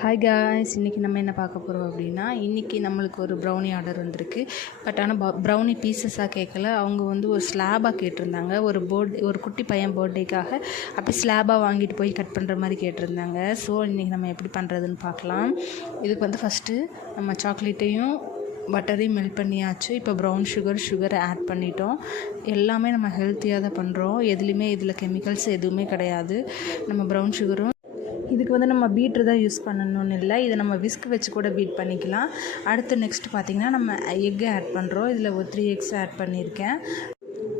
Hi guys, இன்றைக்கி நம்ம என்ன பார்க்க போகிறோம் அப்படின்னா, இன்றைக்கி நம்மளுக்கு ஒரு ப்ரௌனி ஆர்டர் வந்திருக்கு. பட் ஆனால் ப்ரௌனி பீசஸாக கேட்கல. அவங்க வந்து ஒரு ஸ்லாபாக கேட்டிருந்தாங்க. ஒரு குட்டி பையன் பர்த்டேக்காக அப்படி ஸ்லாபாக வாங்கிட்டு போய் கட் பண்ணுற மாதிரி கேட்டிருந்தாங்க. ஸோ இன்றைக்கி நம்ம எப்படி பண்ணுறதுன்னு பார்க்கலாம். இதுக்கு வந்து ஃபஸ்ட்டு நம்ம சாக்லேட்டையும் பட்டரையும் மெல்ட் பண்ணியாச்சு. இப்போ ப்ரௌன் சுகரை ஆட் பண்ணிட்டோம். எல்லாமே நம்ம ஹெல்த்தியாக தான் பண்ணுறோம். எதுலேயுமே இதில் கெமிக்கல்ஸ் எதுவுமே கிடையாது. நம்ம ப்ரௌன் சுகரும் இதுக்கு வந்து நம்ம பீட்ரு தான் யூஸ் பண்ணணும்னு இல்லை, இதை நம்ம விஸ்க் வச்சு கூட பீட் பண்ணிக்கலாம். அடுத்து நெக்ஸ்ட் பார்த்திங்கன்னா நம்ம எக்கு ஆட் பண்ணுறோம். இதில் ஒரு 3 எக்ஸ் ஆட் பண்ணியிருக்கேன்.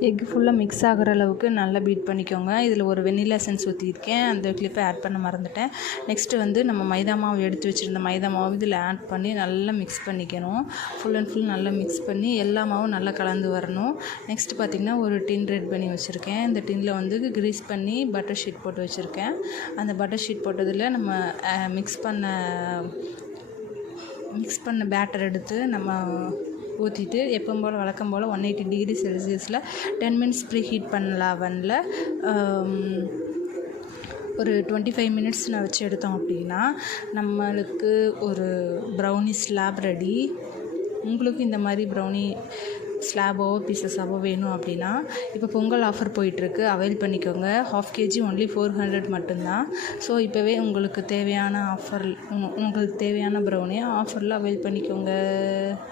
எக்கு ஃபுல்லாக மிக்ஸ் ஆகிற அளவுக்கு நல்லா பீட் பண்ணிக்கோங்க. இதில் ஒரு வெண்ணிலா எசன்ஸ் ஊற்றியிருக்கேன், அந்த கிளிப்பை ஆட் பண்ண மறந்துட்டேன். நெக்ஸ்ட்டு வந்து நம்ம மைதா மாவு எடுத்து வச்சுருந்த மைதா மாவு இதில் ஆட் பண்ணி நல்லா மிக்ஸ் பண்ணிக்கணும். ஃபுல் அண்ட் ஃபுல் நல்லா மிக்ஸ் பண்ணி எல்லா மாவும் நல்லா கலந்து வரணும். நெக்ஸ்ட்டு பார்த்திங்கன்னா ஒரு டின் ரெடி பண்ணி வச்சுருக்கேன். இந்த டின்னில் வந்து கிரீஸ் பண்ணி பட்டர் ஷீட் போட்டு வச்சுருக்கேன். அந்த பட்டர் ஷீட் போட்டதில் நம்ம மிக்ஸ் பண்ண பேட்டர் எடுத்து நம்ம ஊற்றிட்டு எப்பவும் போல் வழக்கம் போல் 180 டிகிரி செல்சியஸில் 10 மினிட்ஸ் ப்ரீ ஹீட் பண்ணலாம். அவனில் ஒரு 25 மினிட்ஸ் நான் வச்சு எடுத்தோம் அப்படின்னா நம்மளுக்கு ஒரு ப்ரௌனி ஸ்லாப் ரெடி. உங்களுக்கு இந்த மாதிரி ப்ரௌனி ஸ்லாபோ பீசஸாவோ வேணும் அப்படின்னா இப்போ பொங்கல் ஆஃபர் போயிட்டுருக்கு, அவைல் பண்ணிக்கோங்க. 1/2 kg ஒன்லி 400 மட்டும்தான். ஸோ இப்போவே உங்களுக்கு தேவையான ப்ரௌனியை ஆஃபரில் அவைல் பண்ணிக்கோங்க.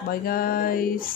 By guys.